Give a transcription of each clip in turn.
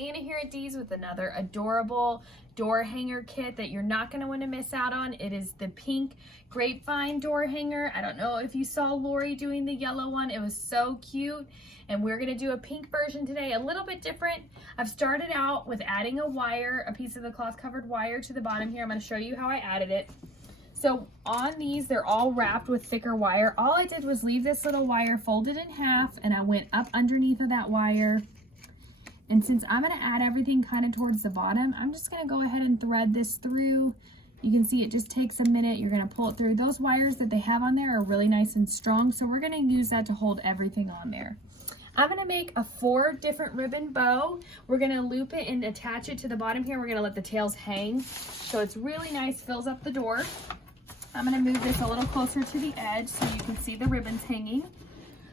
Anna here at Dees with another adorable door hanger kit that you're not going to want to miss out on. It is the pink grapevine door hanger. I don't know if you saw Lori doing the yellow one. It was so cute. And we're going to do a pink version today, a little bit different. I've started out with adding a wire, a piece of the cloth covered wire to the bottom here. I'm going to show you how I added it. So on these, they're all wrapped with thicker wire. All I did was leave this little wire folded in half, and I went up underneath of that wire. And since I'm going to add everything kind of towards the bottom, I'm just going to go ahead and thread this through. You can see it just takes a minute. You're going to pull it through. Those wires that they have on there are really nice and strong, so we're going to use that to hold everything on there. I'm going to make a 4 different ribbon bow. We're going to loop it and attach it to the bottom here. We're going to let the tails hang, so it's really nice, fills up the door. I'm going to move this a little closer to the edge so you can see the ribbons hanging.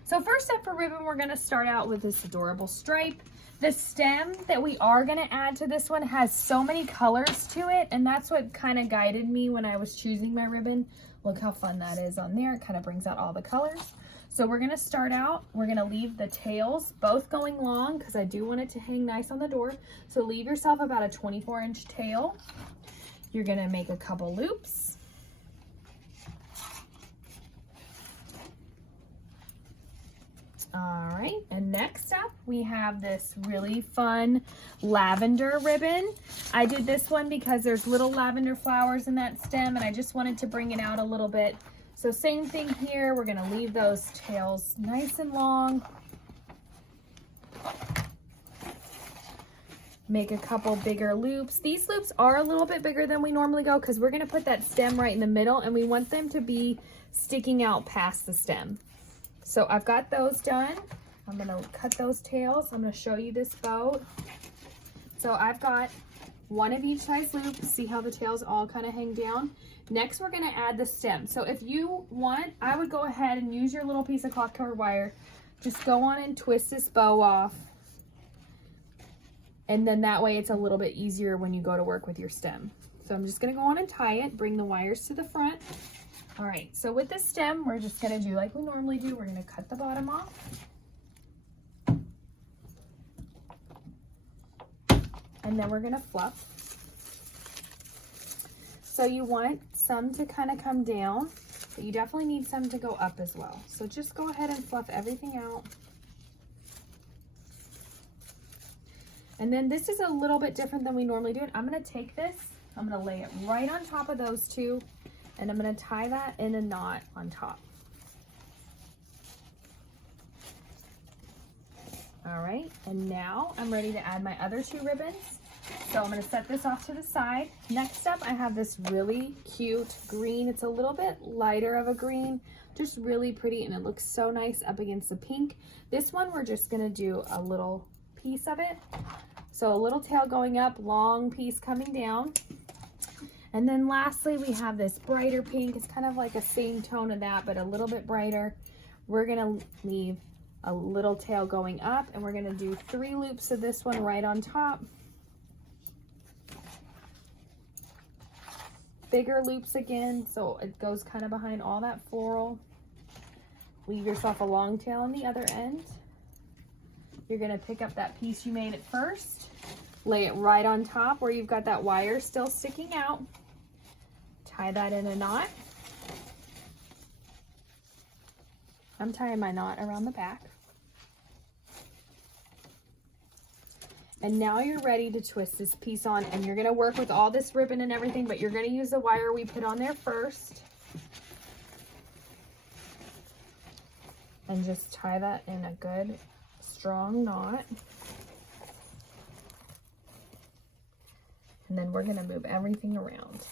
So first up for ribbon, we're going to start out with this adorable stripe. The stem that we are going to add to this one has so many colors to it, and that's what kind of guided me when I was choosing my ribbon. Look how fun that is on there. It kind of brings out all the colors. So we're going to start out, we're going to leave the tails both going long because I do want it to hang nice on the door. So leave yourself about a 24-inch tail. You're going to make a couple loops. All right, and next up we have this really fun lavender ribbon. I did this one because there's little lavender flowers in that stem and I just wanted to bring it out a little bit. So same thing here, we're gonna leave those tails nice and long. Make a couple bigger loops. These loops are a little bit bigger than we normally go because we're gonna put that stem right in the middle and we want them to be sticking out past the stem. So I've got those done. I'm gonna cut those tails. I'm gonna show you this bow. So I've got one of each size loop. See how the tails all kind of hang down? Next, we're gonna add the stem. So if you want, I would go ahead and use your little piece of cloth covered wire. Just go on and twist this bow off. And then that way it's a little bit easier when you go to work with your stem. So I'm just gonna go on and tie it, bring the wires to the front. All right, so with the stem, we're just gonna do like we normally do. We're gonna cut the bottom off. And then we're gonna fluff. So you want some to kind of come down, but you definitely need some to go up as well. So just go ahead and fluff everything out. And then this is a little bit different than we normally do it. I'm gonna take this, I'm gonna lay it right on top of those two, and I'm going to tie that in a knot on top. All right, and now I'm ready to add my other 2 ribbons. So I'm going to set this off to the side. Next up, I have this really cute green. It's a little bit lighter of a green, just really pretty, and it looks so nice up against the pink. This one, we're just going to do a little piece of it. So a little tail going up, long piece coming down. And then lastly, we have this brighter pink. It's kind of like a same tone of that, but a little bit brighter. We're gonna leave a little tail going up, and we're gonna do 3 loops of this one right on top. Bigger loops again, so it goes kind of behind all that floral. Leave yourself a long tail on the other end. You're gonna pick up that piece you made at first, lay it right on top where you've got that wire still sticking out. Tie that in a knot. I'm tying my knot around the back. And now you're ready to twist this piece on, and you're gonna work with all this ribbon and everything, but you're gonna use the wire we put on there first. And just tie that in a good, strong knot. And then we're gonna move everything around.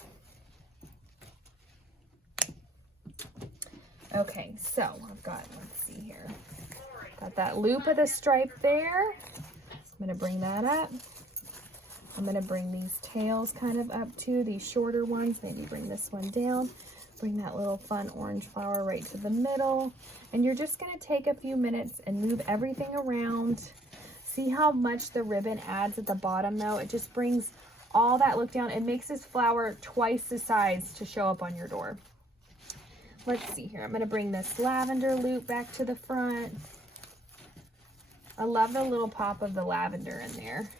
Okay, so I've got, let's see here. Got that loop of the stripe there. I'm gonna bring that up. I'm gonna bring these tails kind of up too, these shorter ones. Maybe bring this one down. Bring that little fun orange flower right to the middle. And you're just gonna take a few minutes and move everything around. See how much the ribbon adds at the bottom though? It just brings all that look down. It makes this flower twice the size to show up on your door. Let's see here. I'm going to bring this lavender loop back to the front. I love the little pop of the lavender in there.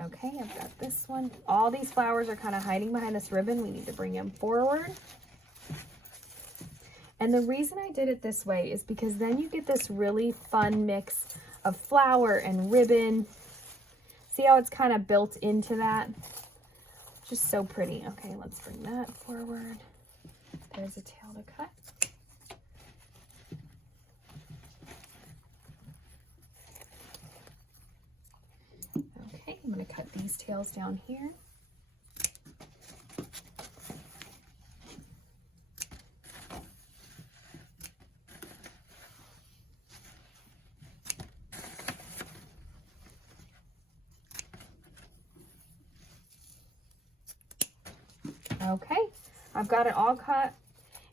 Okay, I've got this one. All these flowers are kind of hiding behind this ribbon. We need to bring them forward. And the reason I did it this way is because then you get this really fun mix of flower and ribbon. See how it's kind of built into that? Just so pretty. Okay, let's bring that forward. There's a tail to cut. Okay, I'm going to cut these tails down here. Okay, I've got it all cut.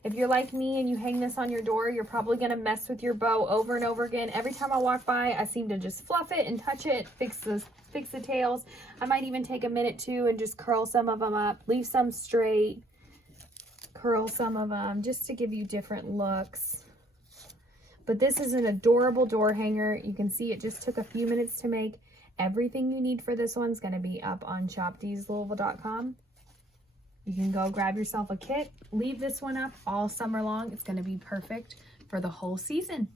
If you're like me and you hang this on your door, you're probably going to mess with your bow over and over again. Every time I walk by, I seem to just fluff it and touch it, fix the tails. I might even take a minute too and just curl some of them up, leave some straight, curl some of them just to give you different looks. But this is an adorable door hanger. You can see it just took a few minutes to make. Everything you need for this one's going to be up on shopdeeslouisville.com. You can go grab yourself a kit, leave this one up all summer long. It's going to be perfect for the whole season.